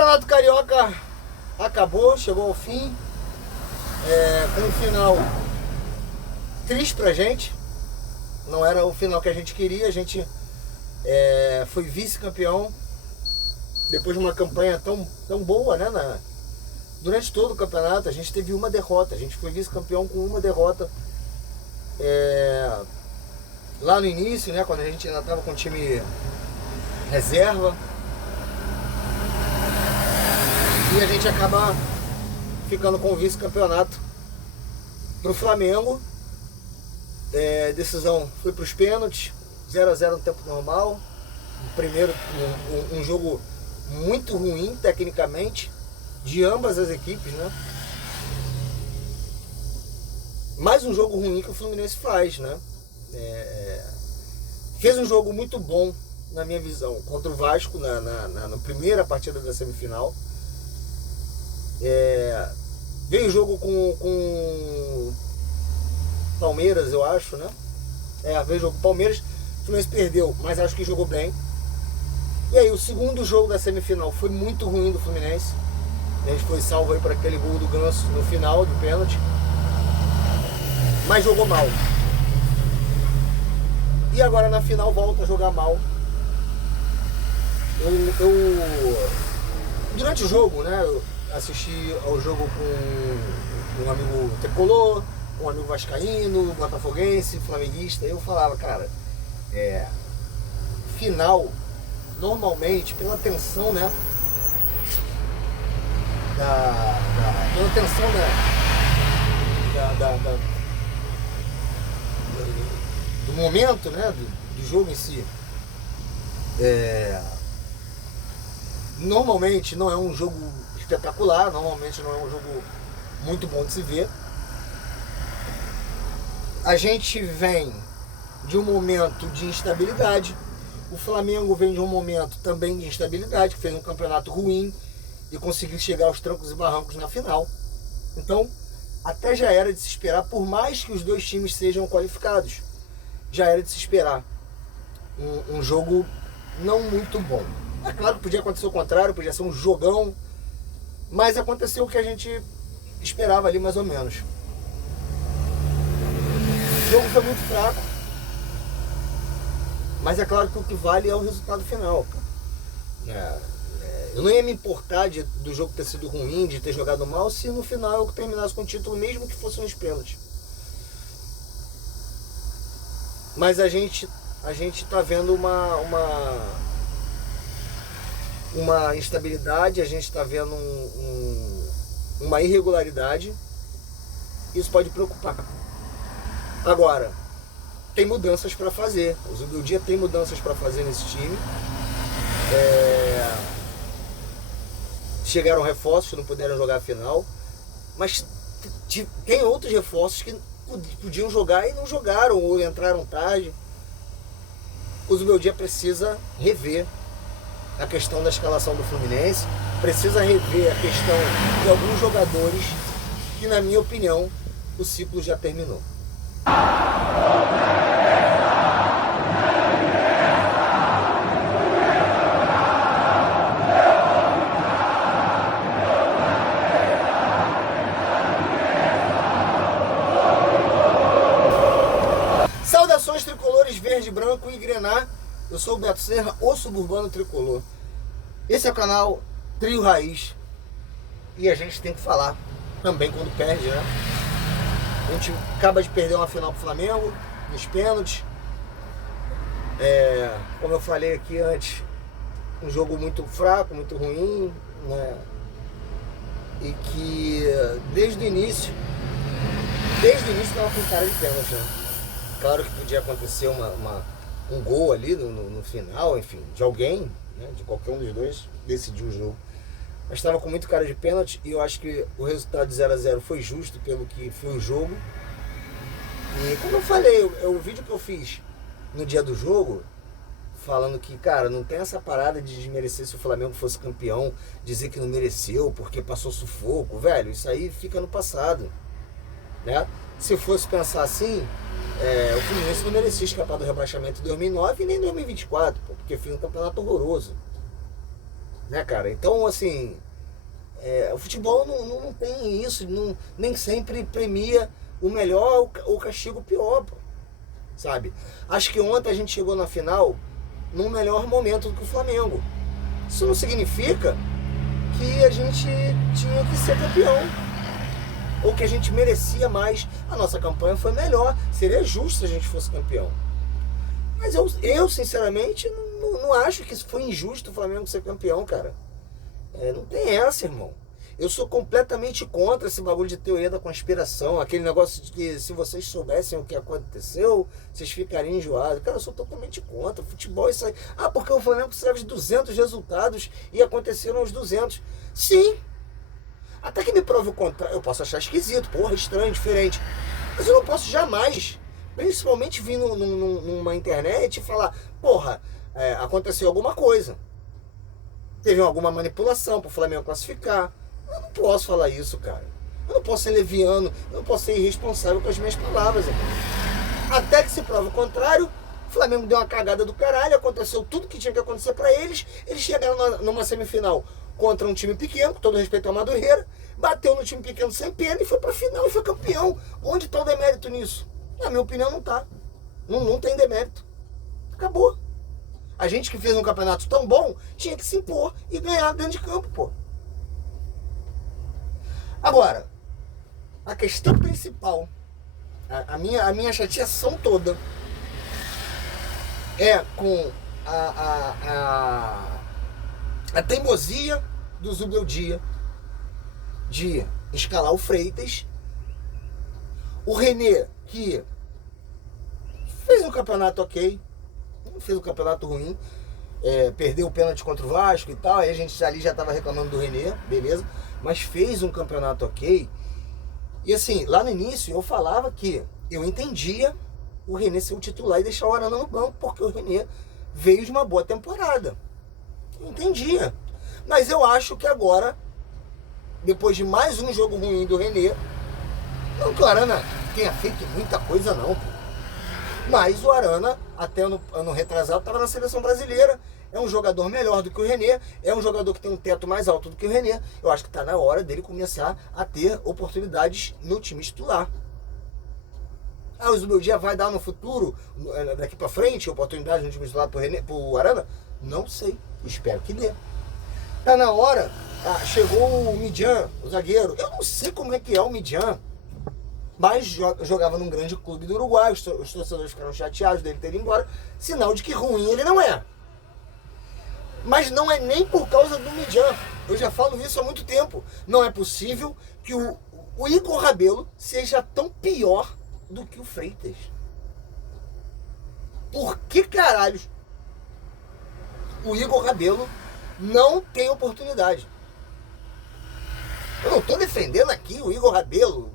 Campeonato Carioca acabou, chegou ao fim, com um final triste pra gente. Não era o final que a gente queria. A gente foi vice-campeão depois de uma campanha tão boa, né? Durante todo o campeonato a gente teve uma derrota. A gente foi vice-campeão com uma derrota lá no início, né? Quando a gente ainda estava com o time reserva. E a gente acaba ficando com o vice-campeonato pro Flamengo. Decisão foi para os pênaltis, 0-0 no tempo normal. Primeiro, um jogo muito ruim tecnicamente de ambas as equipes, né? Mais um jogo ruim que o Fluminense faz, né? Fez um jogo muito bom, na minha visão, contra o Vasco na primeira partida da semifinal. Veio o jogo com Palmeiras, eu acho, né? Veio o jogo com Palmeiras, o Fluminense perdeu, mas acho que jogou bem. E aí o segundo jogo da semifinal foi muito ruim do Fluminense. A gente foi salvo aí para aquele gol do Ganso no final, do pênalti. Mas jogou mal. E agora na final volta a jogar mal. Durante o jogo, né? Eu assisti ao jogo com um amigo tricolor, um amigo vascaíno, botafoguense, flamenguista. Eu falava, cara, final, normalmente, pela tensão, né? Pela tensão, do momento, né? Do jogo em si. Normalmente não é um jogo espetacular, normalmente não é um jogo muito bom de se ver. A gente vem de um momento de instabilidade. O Flamengo vem de um momento também de instabilidade, que fez um campeonato ruim e conseguiu chegar aos trancos e barrancos na final. Então, até já era de se esperar, por mais que os dois times sejam qualificados, já era de se esperar um jogo não muito bom. É claro que podia acontecer o contrário, podia ser um jogão, mas aconteceu o que a gente esperava ali, mais ou menos. O jogo foi muito fraco, mas é claro que o que vale é o resultado final. Eu não ia me importar do jogo ter sido ruim, de ter jogado mal, se no final eu terminasse com o título, mesmo que fosse nos pênaltis. Mas a gente tá vendo uma instabilidade, a gente está vendo uma irregularidade. Isso pode preocupar. Agora, tem mudanças para fazer. O Zubeldia tem mudanças para fazer nesse time. Chegaram reforços que não puderam jogar a final, mas tem outros reforços que podiam jogar e não jogaram, ou entraram tarde. O Zubeldia precisa rever a questão da escalação do Fluminense, precisa rever a questão de alguns jogadores que, na minha opinião, o ciclo já terminou. Saudações tricolores verde, branco e grená. Eu sou o Beto Serra, o suburbano tricolor. Esse é o canal Trio Raiz. E a gente tem que falar também quando perde, né? A gente acaba de perder uma final pro Flamengo, nos pênaltis. Como eu falei aqui antes, um jogo muito fraco, muito ruim, né? E que desde o início estava com cara de pênalti, né? Claro que podia acontecer um gol ali no final, enfim, de alguém, né, de qualquer um dos dois, decidir o jogo. Mas estava com muito cara de pênalti e eu acho que o resultado de 0-0 foi justo pelo que foi o jogo. E como eu falei, o vídeo que eu fiz no dia do jogo, falando que, cara, não tem essa parada de desmerecer se o Flamengo fosse campeão, dizer que não mereceu porque passou sufoco, velho, isso aí fica no passado, né? Se fosse pensar assim, o Fluminense não merecia escapar do rebaixamento em 2009 e nem em 2024, porque foi um campeonato horroroso. né, cara? Então, assim, o futebol não tem isso, nem sempre premia o melhor ou castiga o pior, pô, sabe? Acho que ontem a gente chegou na final num melhor momento do que o Flamengo. Isso não significa que a gente tinha que ser campeão ou que a gente merecia mais. A nossa campanha foi melhor, seria justo se a gente fosse campeão. Mas eu sinceramente, não acho que isso foi injusto o Flamengo ser campeão, cara. Não tem essa, irmão. Eu sou completamente contra esse bagulho de teoria da conspiração, aquele negócio de que se vocês soubessem o que aconteceu, vocês ficariam enjoados. Cara, eu sou totalmente contra. Futebol é isso aí. Ah, porque o Flamengo precisava de 200 resultados e aconteceram os 200. Sim. Até que me prove o contrário. Eu posso achar esquisito, porra, estranho, diferente. Mas eu não posso jamais, principalmente vir numa internet e falar, porra, aconteceu alguma coisa. Teve alguma manipulação para o Flamengo classificar. Eu não posso falar isso, cara. Eu não posso ser leviano, eu não posso ser irresponsável com as minhas palavras, irmão. Até que se prova o contrário, o Flamengo deu uma cagada do caralho, aconteceu tudo que tinha que acontecer para eles chegaram numa semifinal contra um time pequeno, com todo respeito ao Madureira, bateu no time pequeno sem pena e foi pra final e foi campeão. Onde tá o demérito nisso? Na minha opinião, não tá. Não tem demérito. Acabou. A gente que fez um campeonato tão bom, tinha que se impor e ganhar dentro de campo, pô. Agora, a questão principal, a minha chateação toda é com a teimosia do Zubeldia de escalar o Freitas, o René, que fez um campeonato ok, não fez um campeonato ruim, perdeu o pênalti contra o Vasco e tal, aí a gente ali já estava reclamando do René, beleza, mas fez um campeonato ok. E assim, lá no início eu falava que eu entendia o René ser o titular e deixar o Arana no banco, porque o René veio de uma boa temporada. Eu entendia. Mas eu acho que agora, depois de mais um jogo ruim do René, não que o Arana tenha feito muita coisa não, pô. Mas o Arana, até ano retrasado, estava na seleção brasileira. É um jogador melhor do que o René. É um jogador que tem um teto mais alto do que o René. Eu acho que está na hora dele começar a ter oportunidades no time titular. O Zubeldia vai dar no futuro, daqui para frente, oportunidade no time titular pro Arana? Não sei. Espero que dê. Tá na hora. Chegou o Midjan, o zagueiro. Eu não sei como é que é o Midjan. Mas jogava num grande clube do Uruguai, os torcedores ficaram chateados dele ter ido embora, sinal de que ruim ele não é. Mas não é nem por causa do Midjan, eu já falo isso há muito tempo. Não é possível que o Igor Rabelo seja tão pior do que o Freitas. Por que caralhos o Igor Rabelo não tem oportunidade? Eu não tô defendendo aqui o Igor Rabelo,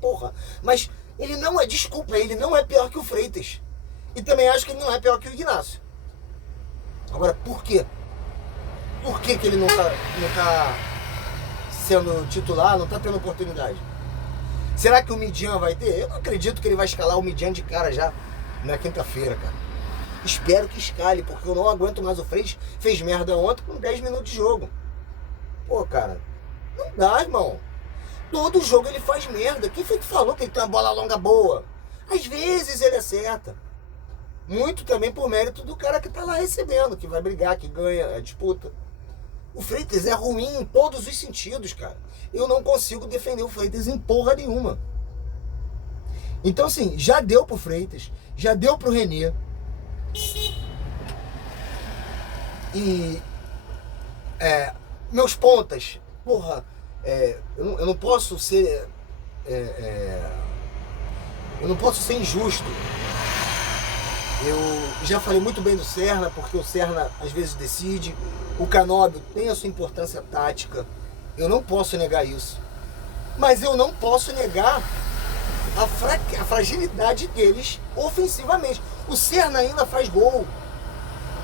porra, mas ele não é, desculpa, ele não é pior que o Freitas. E também acho que ele não é pior que o Ignacio. Agora, por quê? Por que ele não tá sendo titular, não tá tendo oportunidade? Será que o Midjan vai ter? Eu não acredito que ele vai escalar o Midjan de cara já na quinta-feira, cara. Espero que escale, porque eu não aguento mais o Freitas. Fez merda ontem com 10 minutos de jogo. Pô, cara, não dá, irmão. Todo jogo ele faz merda. Quem foi que falou que ele tem uma bola longa boa? Às vezes ele acerta. Muito também por mérito do cara que tá lá recebendo, que vai brigar, que ganha a disputa. O Freitas é ruim em todos os sentidos, cara. Eu não consigo defender o Freitas em porra nenhuma. Então, assim, já deu pro Freitas, já deu pro René. E meus pontas, porra, eu não posso ser eu não posso ser injusto. Eu já falei muito bem do Serna, porque o Serna às vezes decide. O Canóbio tem a sua importância tática, eu não posso negar isso. Mas eu não posso negar a fragilidade deles ofensivamente. O Serna ainda faz gol,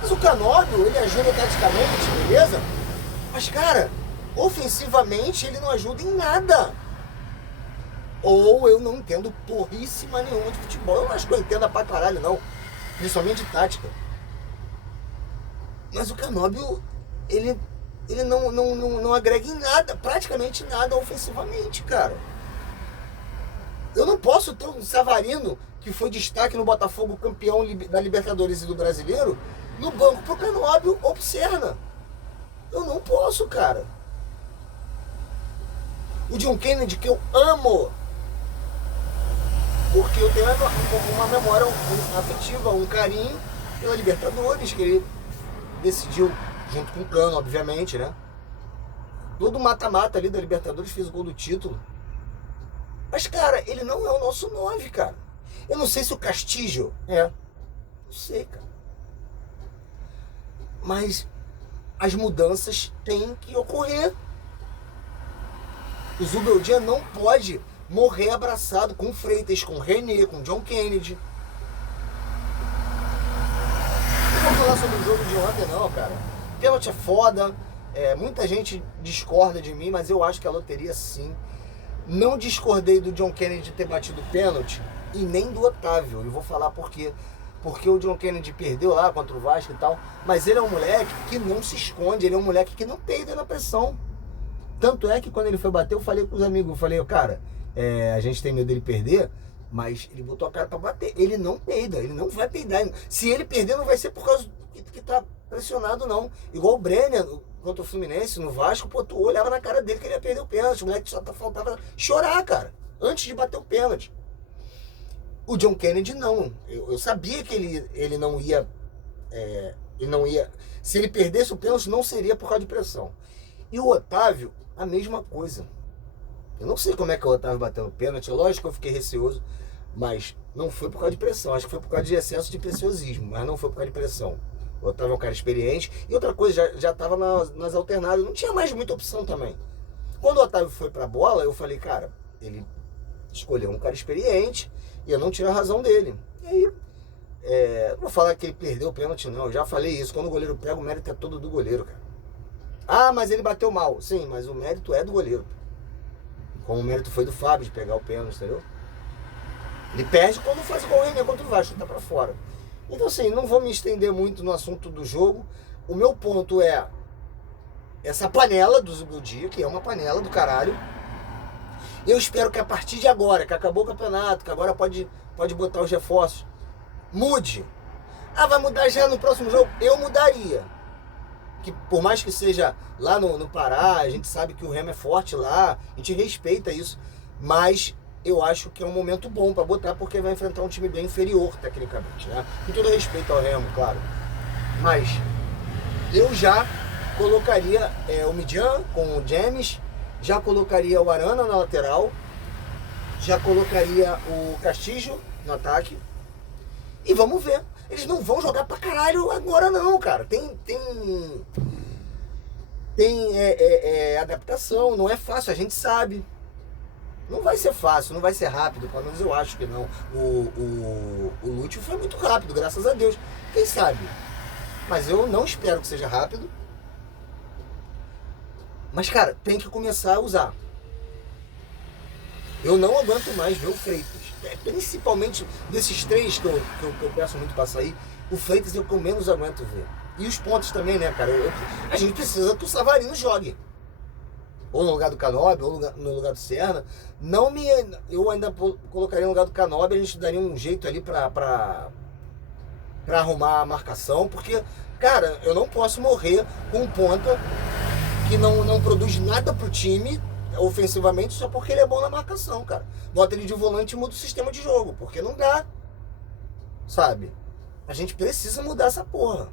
mas o Canóbio, ele ajuda taticamente, beleza? Mas, cara, ofensivamente ele não ajuda em nada. Ou eu não entendo porríssima nenhuma de futebol. Eu não acho que eu entenda pra caralho, não. Principalmente de tática. Mas o Canóbio ele, ele não agrega em nada, praticamente nada ofensivamente, cara. Eu não posso ter um Savarino, que foi destaque no Botafogo, campeão da Libertadores e do Brasileiro, no banco pro Canóbio ou pro Serna. Eu não posso, cara. O John Kennedy, que eu amo, porque eu tenho uma memória afetiva, um carinho pela Libertadores, que ele decidiu, junto com o Cano, obviamente, né? Todo mata-mata ali da Libertadores, fez o gol do título. Mas, cara, ele não é o nosso 9, cara. Eu não sei se o Castillo é. Não sei, cara. Mas as mudanças têm que ocorrer. O Zubeldia não pode morrer abraçado com o Freitas, com o René, com o John Kennedy. Não vou falar sobre o jogo de ontem não, cara. Pênalti é foda. Muita gente discorda de mim, mas eu acho que a loteria sim. Não discordei do John Kennedy ter batido pênalti e nem do Otávio. E vou falar por quê. Porque o John Kennedy perdeu lá contra o Vasco e tal. Mas ele é um moleque que não se esconde. Ele é um moleque que não peida na pressão. Tanto é que quando ele foi bater, eu falei com os amigos. Eu falei, cara, a gente tem medo dele perder, mas ele botou a cara pra bater. Ele não peida, ele não vai peidar. Se ele perder, não vai ser por causa que tá pressionado, não. Igual o Brenner contra o Fluminense, no Vasco, pô, tu olhava na cara dele que ele ia perder o pênalti. O moleque só faltava chorar, cara, antes de bater o pênalti. O John Kennedy não. Eu sabia que ele não ia. Ele não ia. Se ele perdesse o pênalti, não seria por causa de pressão. E o Otávio, a mesma coisa. Eu não sei como é que o Otávio bateu no pênalti. Lógico que eu fiquei receoso, mas não foi por causa de pressão. Acho que foi por causa de excesso de preciosismo, mas não foi por causa de pressão. O Otávio é um cara experiente. E outra coisa, já tava nas alternadas. Não tinha mais muita opção também. Quando o Otávio foi pra bola, eu falei, cara, ele escolheu um cara experiente e eu não tiro a razão dele. E aí, não vou falar que ele perdeu o pênalti, não. Eu já falei isso. Quando o goleiro pega, o mérito é todo do goleiro, cara. Ah, mas ele bateu mal. Sim, mas o mérito é do goleiro. Como o mérito foi do Fábio de pegar o pênalti, entendeu? Ele perde quando faz igual o René contra o Vasco, tá pra fora. Então assim, não vou me estender muito no assunto do jogo. O meu ponto é essa panela do Zubeldia, que é uma panela do caralho. Eu espero que a partir de agora, que acabou o campeonato, que agora pode botar os reforços, mude. Ah, vai mudar já no próximo jogo? Eu mudaria. Que por mais que seja lá no Pará, a gente sabe que o Remo é forte lá, a gente respeita isso, mas eu acho que é um momento bom para botar, porque vai enfrentar um time bem inferior tecnicamente, né? Com todo respeito ao Remo, claro. Mas eu já colocaria o Midian com o James, já colocaria o Arana na lateral, já colocaria o Castillo no ataque, e vamos ver. Eles não vão jogar pra caralho agora não, cara. Tem adaptação, não é fácil, a gente sabe. Não vai ser fácil, não vai ser rápido, pelo menos eu acho que não. O Lúcio foi muito rápido, graças a Deus. Quem sabe? Mas eu não espero que seja rápido. Mas, cara, tem que começar a usar. Eu não aguento mais ver o Freitas. Principalmente desses três que eu peço muito pra sair, o Freitas é o que eu menos aguento ver. E os pontos também, né, cara? A gente precisa que o Savarino jogue. Ou no lugar do Canóbio, ou no lugar do Serna. Eu ainda colocaria no lugar do Canóbio, a gente daria um jeito ali pra arrumar a marcação, porque, cara, eu não posso morrer com um ponta que não produz nada pro time ofensivamente só porque ele é bom na marcação, cara. Bota ele de volante e muda o sistema de jogo, porque não dá, sabe? A gente precisa mudar essa porra.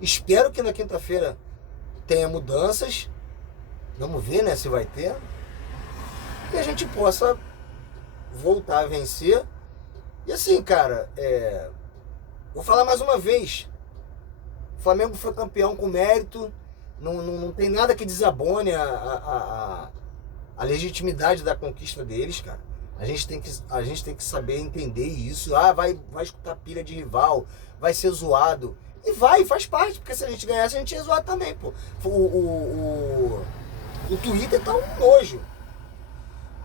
Espero que na quinta-feira tenha mudanças. Vamos ver, né, se vai ter. E a gente possa voltar a vencer. E assim, cara, vou falar mais uma vez. O Flamengo foi campeão com mérito. Não tem nada que desabone a legitimidade da conquista deles, cara. A gente tem que saber entender isso. Ah, vai escutar pilha de rival, vai ser zoado. E faz parte, porque se a gente ganhasse, a gente ia zoar também, pô. O Twitter tá um nojo.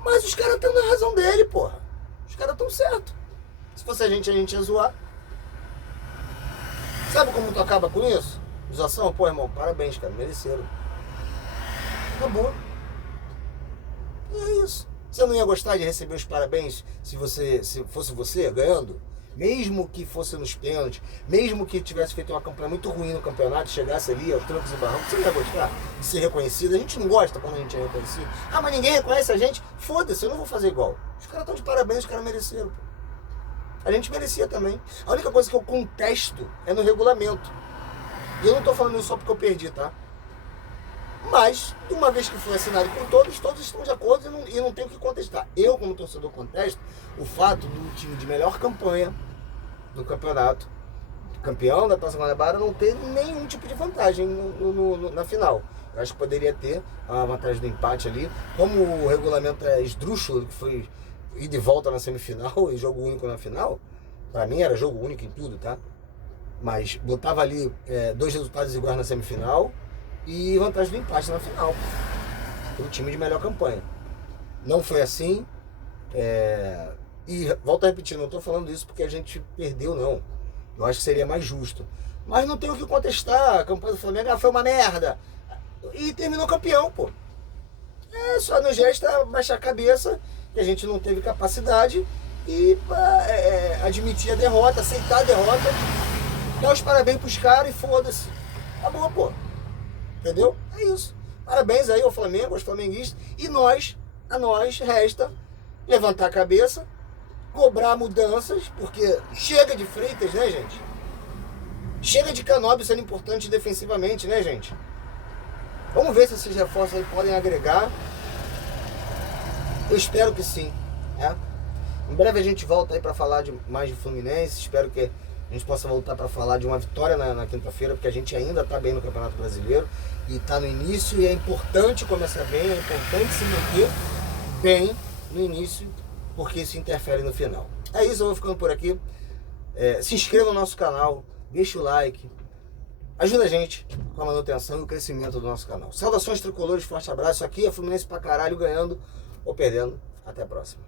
Mas os caras estão na razão dele, porra. Os caras estão certo. Se fosse a gente ia zoar. Sabe como tu acaba com isso? Zoação, pô, irmão, parabéns, cara, mereceram. Acabou. E é isso. Você não ia gostar de receber os parabéns se fosse você ganhando? Mesmo que fosse nos pênaltis, mesmo que tivesse feito uma campanha muito ruim no campeonato, chegasse ali aos trancos e barrancos, você não ia gostar de ser reconhecido? A gente não gosta quando a gente é reconhecido. Ah, mas ninguém reconhece a gente? Foda-se, eu não vou fazer igual. Os caras estão de parabéns, os caras mereceram, pô. A gente merecia também. A única coisa que eu contesto é no regulamento. E eu não tô falando isso só porque eu perdi, tá? Mas, uma vez que foi assinado por todos estão de acordo e não tem o que contestar. Eu, como torcedor, contesto o fato do time de melhor campanha do campeonato, campeão da Taça Guanabara, não ter nenhum tipo de vantagem na final. Eu acho que poderia ter a vantagem do empate ali. Como o regulamento é esdrúxulo, que foi ida e volta na semifinal e jogo único na final, pra mim era jogo único em tudo, tá? Mas botava ali 2 resultados iguais na semifinal e vantagem do empate na final. O time de melhor campanha. Não foi assim. E volto a repetir, não estou falando isso porque a gente perdeu, não. Eu acho que seria mais justo. Mas não tem o que contestar. A campanha do Flamengo foi uma merda. E terminou campeão, pô. Só nos resta baixar a cabeça, que a gente não teve capacidade, e admitir a derrota, aceitar a derrota, dar os parabéns pros caras e foda-se. Acabou, pô. Entendeu? É isso. Parabéns aí ao Flamengo, aos flamenguistas. E a nós resta levantar a cabeça, cobrar mudanças, porque chega de Freitas, né, gente? Chega de Canóbio sendo importante defensivamente, né, gente? Vamos ver se esses reforços aí podem agregar. Eu espero que sim, né? Em breve a gente volta aí para falar mais de Fluminense. Espero que a gente possa voltar para falar de uma vitória na quinta-feira, porque a gente ainda está bem no Campeonato Brasileiro e está no início, e é importante começar bem, é importante se manter bem no início, porque isso interfere no final. É isso, eu vou ficando por aqui. Se inscreva no nosso canal, deixa o like, ajuda a gente com a manutenção e o crescimento do nosso canal. Saudações tricolores, forte abraço. Aqui é Fluminense pra caralho, ganhando ou perdendo. Até a próxima.